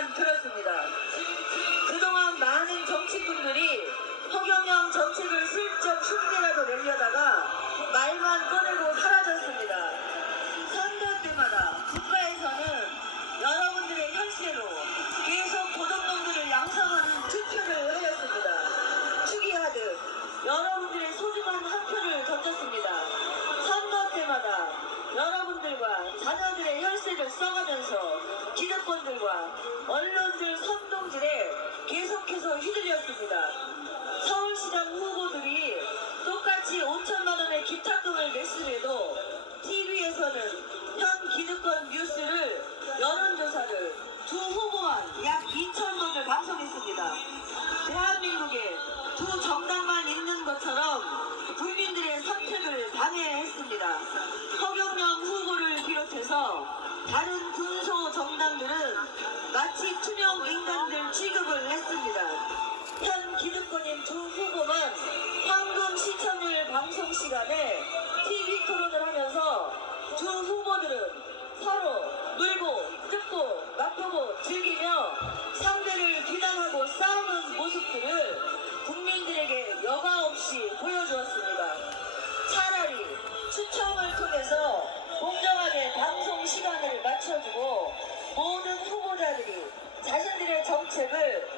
말만 들었습니다. 그동안 많은 정치꾼들이 허경영 정책을 슬쩍 흉내라도 내려다가 말만 꺼내고 사라졌습니다. 선거 때마다 국가에서는 여러분들의 혈세로 계속 도둑놈들을 양성하는 투표를 하였습니다. 투기하듯 여러분들의 소중한 한 표를 던졌습니다. 선거 때마다 여러분들과 자녀들의 혈세를 써가면서 기득권들과 언론들 선동질에 계속해서 휘둘렸습니다. 서울시장 후보들이 똑같이 5천만 원의 기탁금을 냈음에도 TV에서는 현 기득권 뉴스를 여론조사를 두 후보만 약 2,000번을 방송했습니다. 대한민국에 두 정당만 있는 것처럼 국민들의 선택을 방해했습니다. 허경영 후보를 비롯해서 다른 군소 정당들은 마치 투명 인간들 취급을 했습니다. 현 기득권인 두 후보만 황금 시청률 방송 시간에 TV 토론을 하면서 두 후보들은 서로 놀고 뜯고 맛보고 즐기며 상대를 비난하고 싸우는 모습들을 국민들에게 여과 없이 보여주었습니다. 차라리 추첨을 통해서 공정하게 방송 시간을 맞춰주고 모든 후보자들이 자신들의 정책을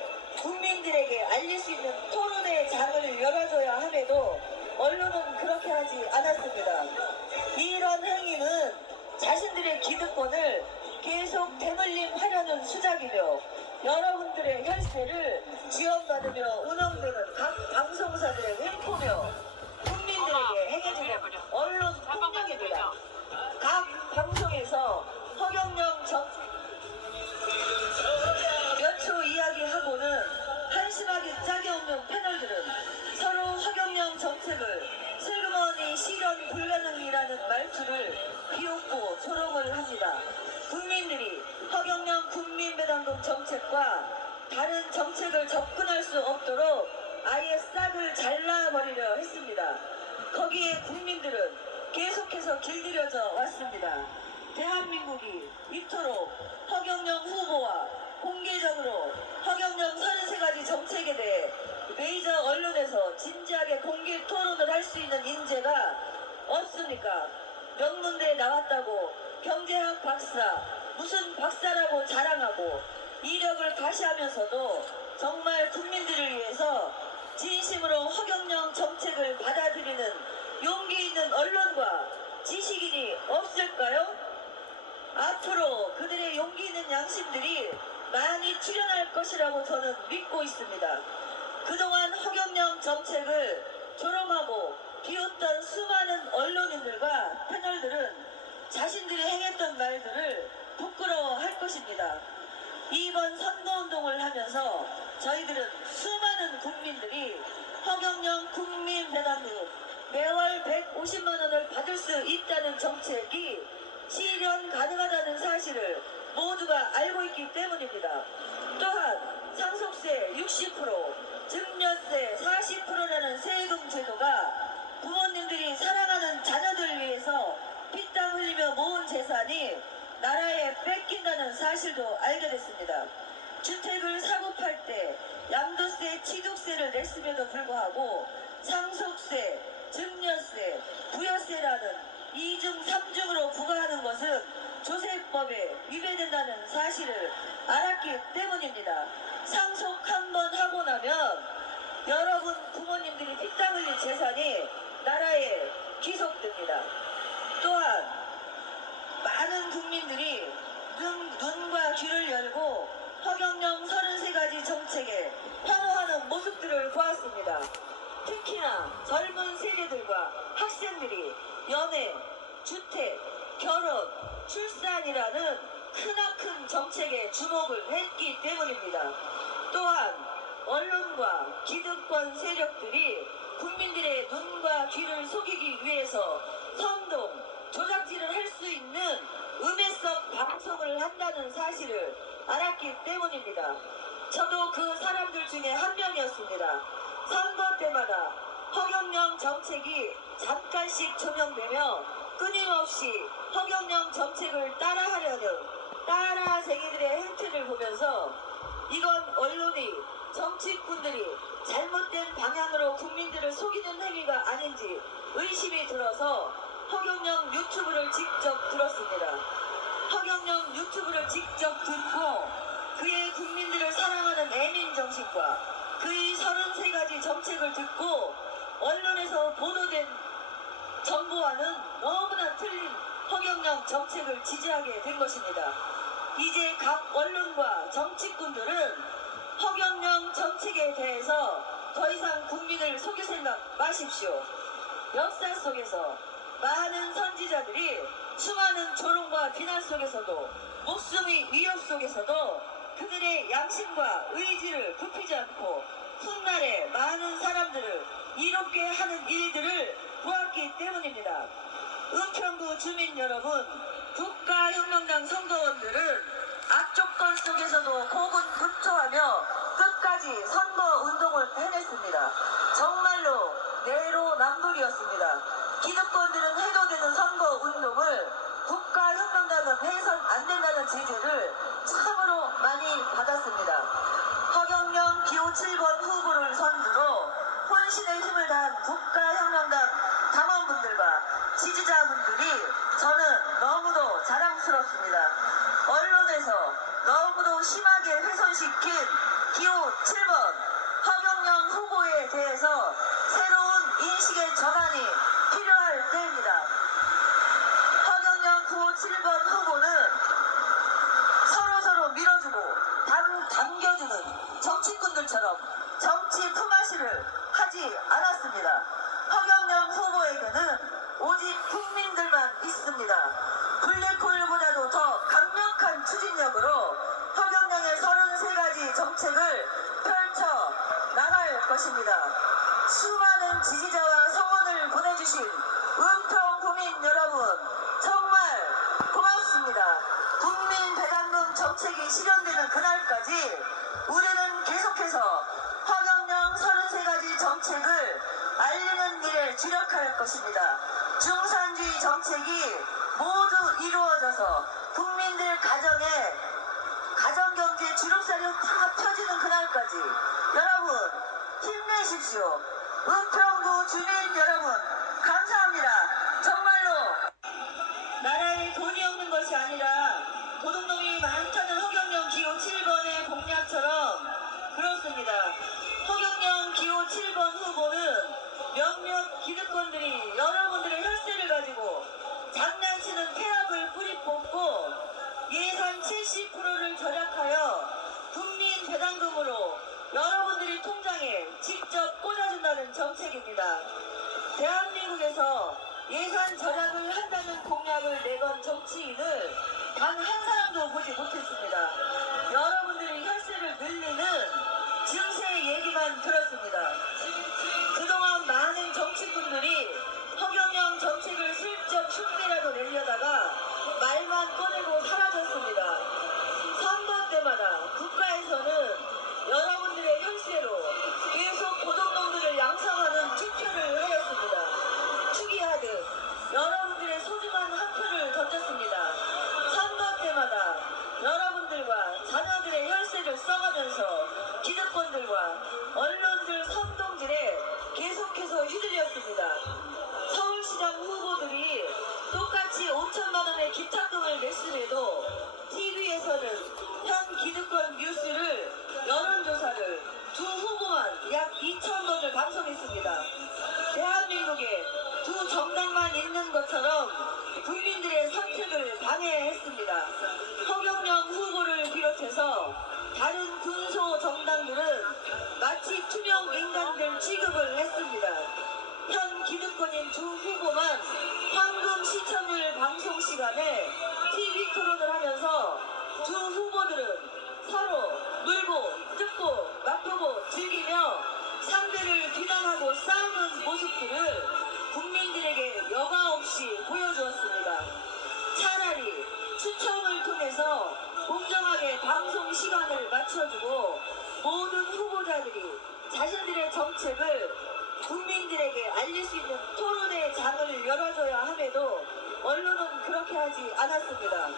국민들에게 알릴 수 있는 토론의 장을 열어줘야 함에도 언론은 그렇게 하지 않았습니다. 이런 행위는 자신들의 기득권을 계속 대물림하려는 수작이며 여러분들의 혈세를 지원받으며 운영되는 각 방송사들의 횡포며 국민들에게 행해지는 언론 폭력입니다. 각 방송에서 허경영 몇 초 이야기하고는 한심하게 짝이 없는 패널들은 서로 허경영 정책을 슬그머니 실현 불가능이라는 말투를 비웃고 조롱을 합니다. 국민들이 허경영 국민배당금 정책과 다른 정책을 접근할 수 없도록 아예 싹을 잘라버리려 했습니다. 거기에 국민들은 계속해서 길들여져 왔습니다. 대한민국이 이토록 허경영 후보와 공개적으로 허경영 33가지 정책에 대해 메이저 언론에서 진지하게 공개 토론을 할 수 있는 인재가 없습니까? 명문대에 나왔다고 경제학 박사, 무슨 박사라고 자랑하고 이력을 과시하면서도 정말 국민들을 위해서 진심으로 허경영 정책을 받아들이는 용기 있는 언론과 지식인이 없을까요? 앞으로 그들의 용기 있는 양심들이 많이 출현할 것이라고 저는 믿고 있습니다. 그동안 허경영 정책을 조롱하고 비웃던 수많은 언론인들과 패널들은 자신들이 행했던 말들을 부끄러워할 것입니다. 이번 선거운동을 하면서 저희들은 수많은 국민들이 허경영 국민배당금 매월 150만 원을 받을 수 있다는 정책이 실현 가능하다는 사실을 모두가 알고 있기 때문입니다. 또한 상속세 60%, 증여세 40%라는 세금 제도가 부모님들이 사랑하는 자녀들을 위해서 피땀 흘리며 모은 재산이 나라에 뺏긴다는 사실도 알게 됐습니다. 주택을 사고 팔 때 양도세, 취득세를 냈음에도 불구하고 상속세, 증여세, 부여세라는 2중, 3중으로 부과하는 것은 조세법에 위배된다는 사실을 알았기 때문입니다. 상속 한 번 하고 나면 여러분 부모님들이 피땀 흘린 재산이 나라에 귀속됩니다. 또한 많은 국민들이 눈과 귀를 열고 허경영 33가지 정책에 환호하는 모습들을 보았습니다. 특히나 젊은 세대들과 학생들이 연애, 주택, 결혼, 출산이라는 크나큰 정책에 주목을 했기 때문입니다. 또한 언론과 기득권 세력들이 국민들의 눈과 귀를 속이기 위해서 선동, 조작질을 할 수 있는 음해성 방송을 한다는 사실을 알았기 때문입니다. 저도 그 사람들 중에 한 명이었습니다. 선거 때마다 허경영 정책이 잠깐씩 조명되며 끊임없이 허경영 정책을 따라하려는 따라쟁이들의 행태를 보면서 이건 언론이 정치꾼들이 잘못된 방향으로 국민들을 속이는 행위가 아닌지 의심이 들어서 허경영 유튜브를 직접 들었습니다. 허경영 유튜브를 직접 듣고 그의 국민들을 사랑하는 애민정신과 그의 33가지 정책을 듣고 언론에서 보도된 정보와는 너무나 틀린 허경영 정책을 지지하게 된 것입니다. 이제 각 언론과 정치꾼들은 허경영 정책에 대해서 더 이상 국민을 속일 생각 마십시오. 역사 속에서 많은 선지자들이 수많은 조롱과 비난 속에서도 목숨의 위협 속에서도 그들의 양심과 의지를 굽히지 않고 훗날에 많은 사람들을 이롭게 하는 일들을 보았기 때문입니다. 은평구 주민 여러분, 국가혁명당 선거원들은 악조건 속에서도 고군분투하며 끝까지 선거운동을 해냈습니다. 정말로 내로남불이었습니다. 기득권들은 해도 되는 선거운동을 국가혁명당은 해선 안 된다는 제재를 참으로 많이 받았습니다. 허경영 기호 7번 후보를 선두로 혼신의 힘을 다한 국가혁명당 당원분들과 지지자분들이 저는 너무도 자랑스럽습니다. 언론에서 너무도 심하게 훼손시킨 기호 7번 허경영 후보에 대해서 새로운 인식의 전환이 필요할 때입니다. 허경영 기호 7번 후보는 서로서로 밀어주고 당겨주는 정치꾼들처럼 정치 품앗이를 하지 않았습니다. 허경영 후보에게는 오직 국민들만 있습니다. 블랙홀보다도 더 강력한 추진력으로 허경영의 33가지 정책을 펼쳐 나갈 것입니다. 수많은 지지자와 성원을 보내주신 은평구민 여러분, 정말 고맙습니다. 국민 배당금 정책이 실현되는 그날까지 우리는 계속해서 허경영 33가지 정책을 알리는 일에 주력할 것입니다. 중산주의 정책이 모두 이루어져서 국민들 가정에 가정경제 주름살이 다 펴지는 그날까지 여러분 힘내십시오. 은평구 주민 여러분 감사합니다. 정말로 나라에 돈이 없는 것이 아니라 도둑놈이 많다는 허경영 기호 7번의 공약처럼 그렇습니다. 허경영 기호 7번 후보는 몇몇 기득권들이 여러분들의 혈세를 가지고 장난치는 폐합을 뿌리 뽑고 예산 70%를 절약하여 국민 배당금으로 여러분들이 통장에 직접 꽂아준다는 정책입니다. 대한민국에서 예산 절약을 한다는 공약을 내건 정치인을 단 한 사람도 보지 못했습니다. 여러분들이 혈세를 늘리는 증세 얘기만 들었습니다. 그동안 많은 정치꾼들이 허경영 정책을 슬쩍 흉내라도 내려다가 말만 꺼내고 사라졌습니다. 선거 때마다 국가에서는 여러분들의 혈세로 계속 도둑놈들을 양성하는 투표를 하였습니다. 투기하듯 여러분들의 소중한 한 표를 던졌습니다. 선거 때마다 여러분들과 자녀들의 혈세를 써가면서 기득권들과 언론들 선동질에 계속해서 휘둘렸습니다. 서울시장 후보들이 똑같이 5천만 원의 기탁금을 냈음에도 TV에서는 현 기득권 뉴스를 여론조사를 두 후보만 약 2,000번을 방송했습니다. 대한민국에 두 정당만 있는 것처럼 국민들의 선택을 방해했습니다. 허경영 후보를 비롯해서 다른 군소 정당들은 마치 투명 인간들 취급을 했습니다. 현 기득권인 두 후보만 황금 시청률 방송 시간에 TV 토론을 하면서 두 후보들은 서로 물고 뜯고 맛보고 즐기며 상대를 비난하고 싸우는 모습들을 국민들에게 여과 없이 보여주었습니다. 차라리 추첨을 통해서 공정하게 방송 시간을 맞춰주고 모든 후보자들이 자신들의 정책을 국민들에게 알릴 수 있는 토론의 장을 열어줘야 함에도 언론은 그렇게 하지 않았습니다.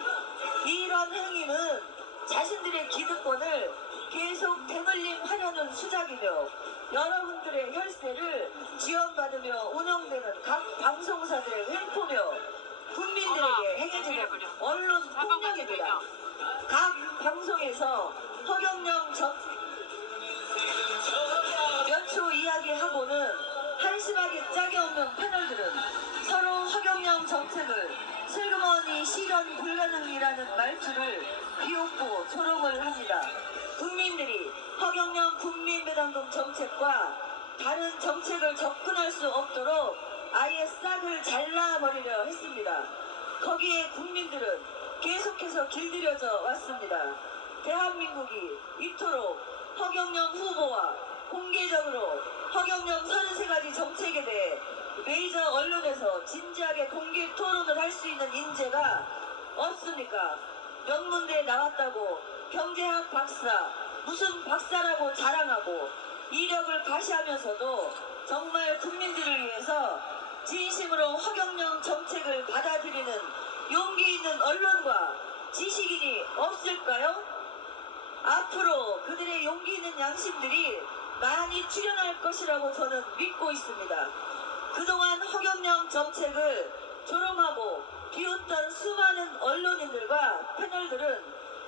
이런 행위는 자신들의 기득권을 계속 대물림하려는 수작이며 여러분들의 혈세를 지원받으며 운영되는 각 방송사들의 횡포며 국민들에게 행해지는 언론 폭력입니다. 각 방송에서 허경영 전 몇 초 이야기하고는 한심하게 짝이 없는 패널들은 서로 허경영 정책을 슬그머니 실현 불가능이라는 말투를 비웃고 조롱을 합니다. 국민들이 허경영 국민배당금 정책과 다른 정책을 접근할 수 없도록 아예 싹을 잘라버리려 했습니다. 거기에 국민들은 계속해서 길들여져 왔습니다. 대한민국이 이토록 허경영 후보와 공개적으로 허경영 33가지 정책에 대해 메이저 언론에서 진지하게 공개 토론을 할 수 있는 인재가 없습니까? 명문대에 나왔다고 경제학 박사, 무슨 박사라고 자랑하고 이력을 과시하면서도 정말 국민들을 위해서 진심으로 허경영 정책을 받아들이는 용기 있는 언론과 지식인이 없을까요? 앞으로 그들의 용기 있는 양심들이 많이 출현할 것이라고 저는 믿고 있습니다. 그동안 허경영 정책을 조롱하고 비웃던 수많은 언론인들과 패널들은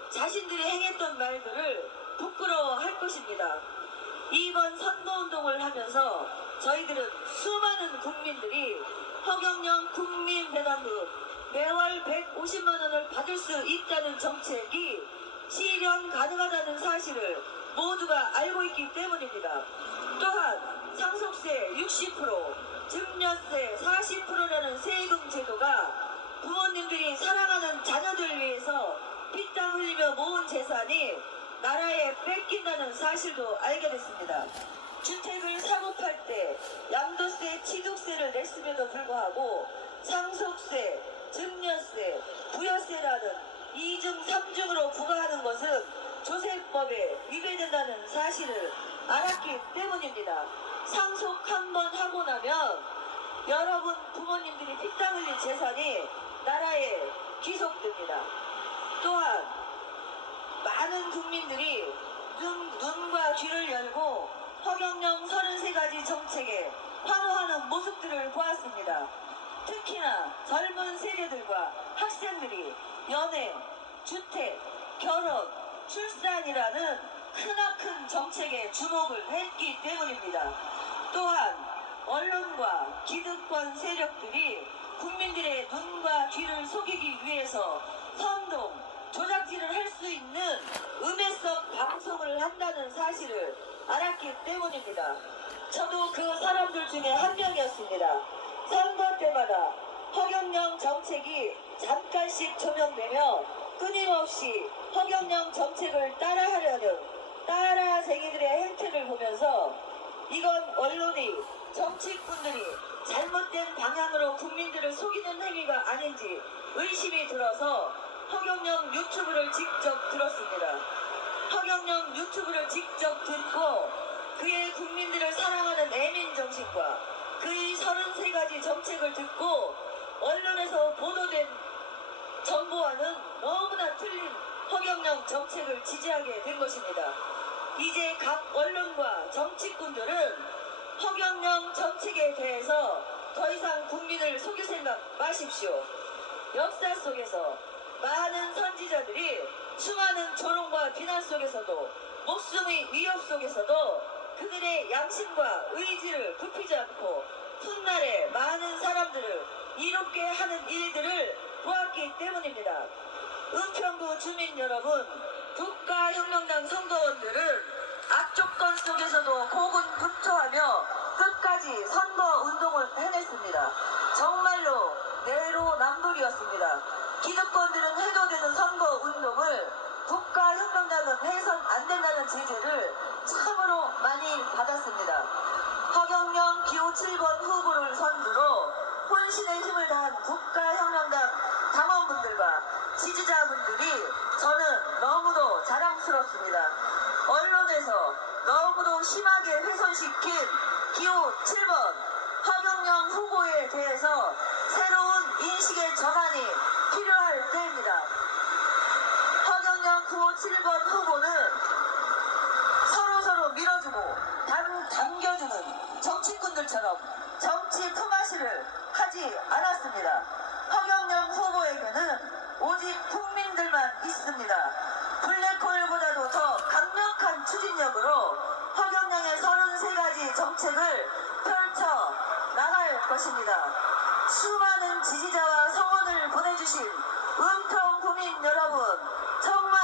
자신들이 행했던 말들을 부끄러워할 것입니다. 이번 선거운동을 하면서 저희들은 수많은 국민들이 허경영 국민배당금 매월 150만 원을 받을 수 있다는 정책이 실현 가능하다는 사실을 모두가 알고 있기 때문입니다. 또한 상속세 60%, 증여세 40%라는 세금 제도가 부모님들이 사랑하는 자녀들 위해서 피땀 흘리며 모은 재산이 나라에 뺏긴다는 사실도 알게 됐습니다. 주택을 사고 팔 때 양도세, 취득세를 냈음에도 불구하고 상속세, 증여세, 부여세라는 2중, 3중으로 부과하는 것은 조세법에 위배된다는 사실을 알았기 때문입니다. 상속 한 번 하고 나면 여러분 부모님들이 피땀 흘린 재산이 나라에 귀속됩니다. 또한 많은 국민들이 눈과 귀를 열고 허경영 33가지 정책에 환호하는 모습들을 보았습니다. 특히나 젊은 세대들과 학생들이 연애, 주택, 결혼, 출산이라는 크나큰 정책에 주목을 했기 때문입니다. 또한 언론과 기득권 세력들이 국민들의 눈과 귀를 속이기 위해서 선동, 조작질을 할 수 있는 음해성 방송을 한다는 사실을 알았기 때문입니다. 저도 그 사람들 중에 한 명이었습니다. 선거 때마다 허경영 정책이 잠깐씩 조명되며 끊임없이 허경영 정책을 따라하려는 따라쟁이들의 행태를 보면서 이건 언론이 정치꾼들이 잘못된 방향으로 국민들을 속이는 행위가 아닌지 의심이 들어서 허경영 유튜브를 직접 들었습니다. 허경영 유튜브를 직접 듣고 그의 국민들을 사랑하는 애민정신과 그의 33가지 정책을 듣고 언론에서 보도된 정보와는 너무나 틀린 허경영 정책을 지지하게 된 것입니다. 이제 각 언론과 정치꾼들은 허경영 정책에 대해서 더 이상 국민을 속일 생각 마십시오. 역사 속에서 많은 선지자들이 수많은 조롱과 비난 속에서도 목숨의 위협 속에서도 그들의 양심과 의지를 굽히지 않고 훗날에 많은 사람들을 이롭게 하는 일들을 보았기 때문입니다. 은평구 주민 여러분, 국가혁명당 선거원들은 악조건 속에서도 고군분투하며 끝까지 선거운동을 해냈습니다. 정말로 내로남불이었습니다. 기득권들은 해도 되는 선거운동을 국가혁명당은 해선 안 된다는 제재를 참으로 많이 받았습니다. 허경영 기호 7번 후보를 선두로 혼신의 힘을 다한 국가혁명당 당원분들과 지지자분들이 저는 너무도 자랑스럽습니다. 언론에서 너무도 심하게 훼손시킨 기호 7번 허경영 후보에 대해서 새로운 인식의 전환이 필요할 때입니다. 7번 후보는 서로서로 밀어주고 당겨주는 정치꾼들처럼 정치 품앗이를 하지 않았습니다. 허경영 후보에게는 오직 국민들만 있습니다. 블랙홀보다도 더 강력한 추진력으로 허경영의 33가지 정책을 펼쳐 나갈 것입니다. 수많은 지지자와 성원을 보내주신 은평 구민 여러분, 정말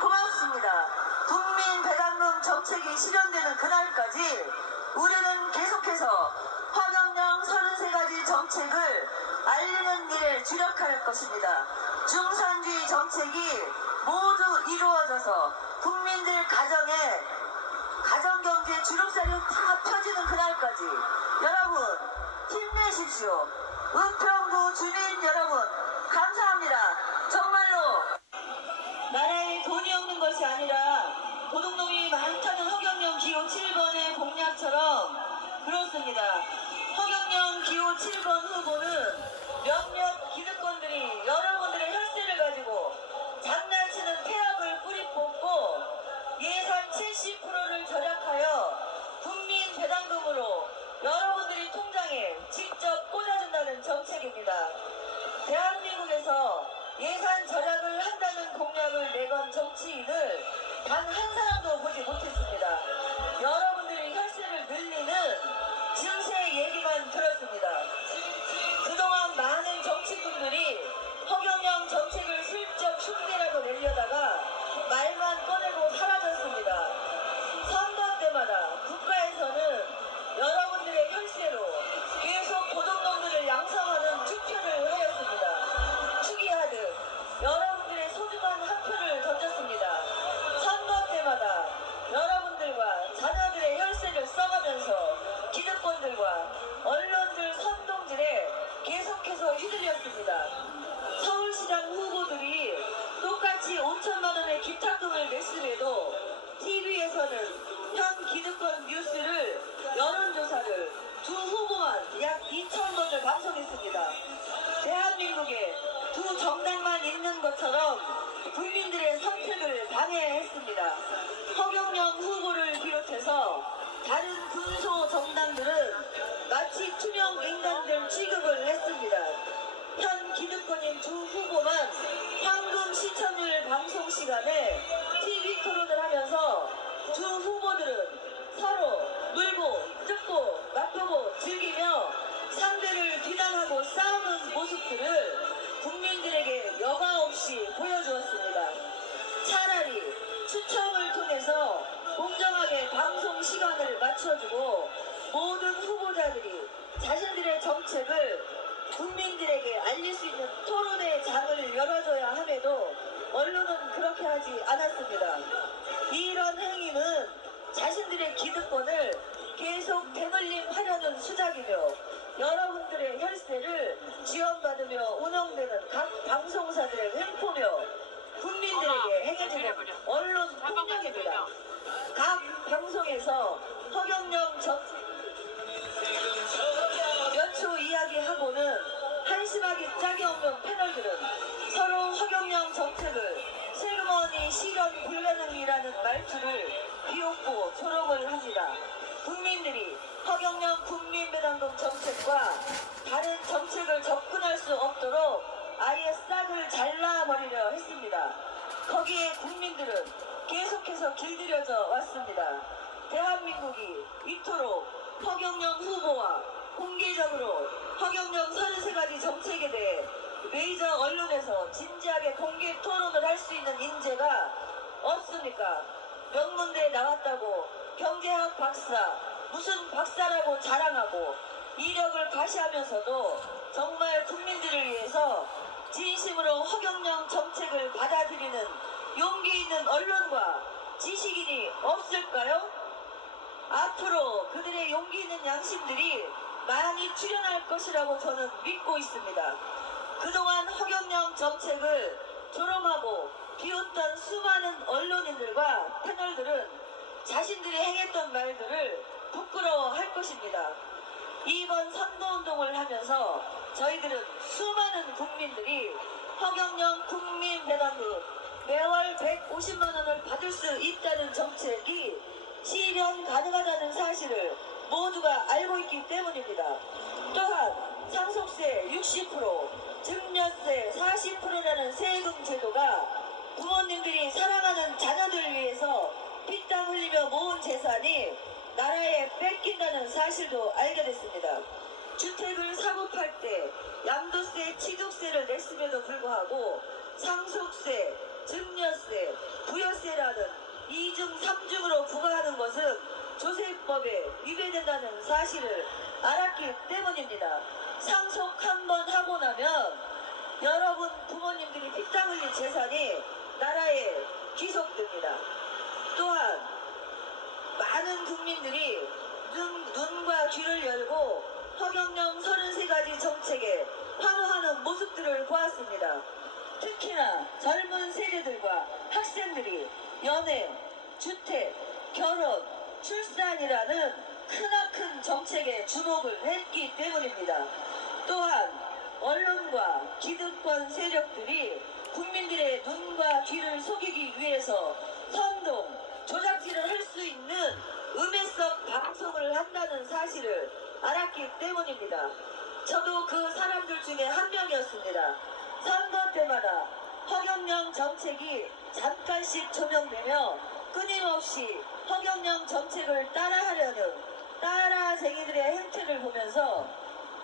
고맙습니다. 국민 배당금 정책이 실현되는 그날까지 우리는 계속해서 허경영 33가지 정책을 알리는 일에 주력할 것입니다. 중산주의 정책이 모두 이루어져서 국민들 가정에 가정경제 주름살이 다 펴지는 그날까지 여러분 힘내십시오. 은평구 주민 여러분 감사합니다. 정말로 나라에 돈이 없는 것이 아니라 도둑놈이 많다는 허경영 기호 7번의 공약처럼 그렇습니다. 허경영 기호 7번 후보는 몇몇 기득권들이 여러분들의 혈세를 가지고 장난치는 폐악을 뿌리 뽑고 예산 70%를 절약하여 국민 배당금으로 여러분들이 통장에 직접 꽂아준다는 정책입니다. 대한민국에서 예산 절약을 한다는 공약을 내건 정치인을 단 한 사람도 보지 못했습니다. 여러분들이 혈세를 늘리는 증세 얘기만 들었습니다. 그동안 많은 정치꾼들이 허경영 정책을 슬쩍 흉내라도 내려다가 말만 꺼내고 사라졌습니다. 선거 때마다 국가에서는 여러분들의 혈세로 계속 도둑놈들을 양성하는 투표를 하였습니다. 투기하듯 여러분들의 소중한 한 표를 던졌습니다. 선거 때마다 여러분들과 자녀들의 혈세를 써가면서 기득권들과 언론들 선동질에 계속해서 휘둘렸습니다. 서울시장 후보들이 똑같이 5천만 원의 기탁금을 냈음에도 TV에서는 현 기득권 뉴스를 여론조사를 두 후보만 약 2,000번을 방송했습니다. 대한민국에 두 정당만 있는 것처럼 국민들의 선택을 방해했습니다. 허경영 후보를 비롯해서 다른 군소 정당들은 마치 투명 인간들 취급을 했습니다. 현 기득권인 두 후보만 황금 시청률 방송 시간에 TV 토론을 하면서 두 후보들은 서로 물고 뜯고 맛보고 즐기며 상대를 비난하고 싸우는 모습들을 국민들에게 여과 없이 보여주었습니다. 차라리 추첨을 통해서 공정하게 방송 시간을 맞춰주고 모든 후보자들이 자신들의 정책을 국민들에게 알릴 수 있는 토론의 장을 열어줘야 함에도 언론은 그렇게 하지 않았습니다. 이런 행위는 자신들의 기득권을 계속 되물림하려는 수작이며 여러분들의 혈세를 지원받으며 운영되는 각 방송사들의 횡포며 국민들에게 행해지는 언론 폭력입니다. 각 방송에서 허경영 몇 초 이야기하고는 한심하게 짝이 없는 패널들은 서로 허경영 정책을 슬그머니 실현 불가능이라는 말투를 비웃고 조롱을 합니다. 국민들이 허경영 국민배당금 정책과 다른 정책을 접근할 수 없도록 아예 싹을 잘라버리려 했습니다. 거기에 국민들은 계속해서 길들여져 왔습니다. 대한민국이 이토록 허경영 후보와 공개적으로 허경영 33가지 정책에 대해 메이저 언론에서 진지하게 공개 토론을 할 수 있는 인재가 없습니까? 명문대에 나왔다고 경제학 박사, 무슨 박사라고 자랑하고 이력을 과시하면서도 정말 국민들을 위해서 진심으로 허경영 정책을 받아들이는 용기 있는 언론과 지식인이 없을까요? 앞으로 그들의 용기 있는 양심들이 많이 출현할 것이라고 저는 믿고 있습니다. 그동안 허경영 정책을 조롱하고 비웃던 수많은 언론인들과 패널들은 자신들이 행했던 말들을 부끄러워할 것입니다. 이번 선거운동을 하면서 저희들은 수많은 국민들이 허경영 국민배당금 매월 150만 원을 받을 수 있다는 정책이 실현 가능하다는 사실을 모두가 알고 있기 때문입니다. 또한 상속세 60%, 증여세 40%라는 세금 제도가 부모님들이 사랑하는 자녀들 위해서 피땀 흘리며 모은 재산이 나라에 뺏긴다는 사실도 알게 됐습니다. 주택을 사고 팔 때 양도세, 취득세를 냈음에도 불구하고 상속세, 증여세, 부여세라는 이중, 삼중으로 부과하는 것은 조세법에 위배된다는 사실을 알았기 때문입니다. 상속 한 번 하고 나면 여러분 부모님들이 피땀 흘린 재산이 나라에 귀속됩니다. 또한 많은 국민들이 눈과 귀를 열고 허경영 33가지 정책에 환호하는 모습들을 보았습니다. 특히나 젊은 세대들과 학생들이 연애, 주택, 결혼, 출산이라는 크나큰 정책에 주목을 했기 때문입니다. 또한 언론과 기득권 세력들이 국민들의 눈과 귀를 속이기 위해서 선동, 조작질을 할 수 있는 음해성 방송을 한다는 사실을 알았기 때문입니다. 저도 그 사람들 중에 한 명이었습니다. 선거 때마다 허경영 정책이 잠깐씩 조명되며 끊임없이 허경영 정책을 따라하려는 따라쟁이들의 행태를 보면서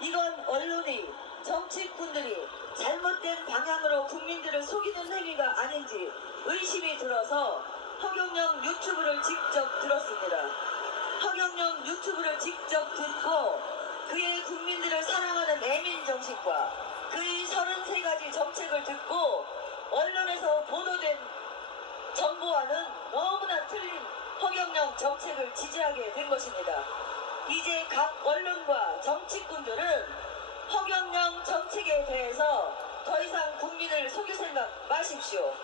이건 언론이 정치꾼들이 잘못된 방향으로 국민들을 속이는 행위가 아닌지 의심이 들어서 허경영 유튜브를 직접 들었습니다. 허경영 유튜브를 직접 듣고 그의 국민들을 사랑하는 애민정신과 그의 33가지 정책을 듣고 언론에서 보도된 정보와는 너무나 틀린 허경영 정책을 지지하게 된 것입니다. 이제 각 언론과 정치꾼들은 허경영 정책에 대해서 더 이상 국민을 속일 생각 마십시오.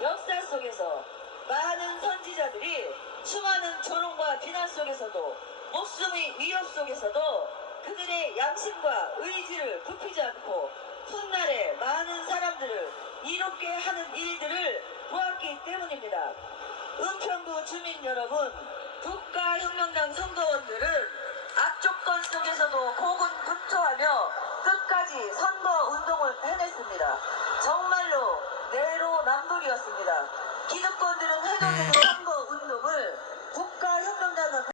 역사 속에서 많은 선지자들이 수많은 조롱과 비난 속에서도 목숨의 위협 속에서도 그들의 양심과 의지를 굽히지 않고 훗날에 많은 사람들을 이롭게 하는 일들을 보았기 때문입니다. 은평구 주민 여러분, 국가혁명당 선거원들은 악조건 속에서도 고군분투하며 끝까지 선거 운동을 해냈습니다. 정말로 내로남불이었습니다. 기득권들은 해노는 선거 운동을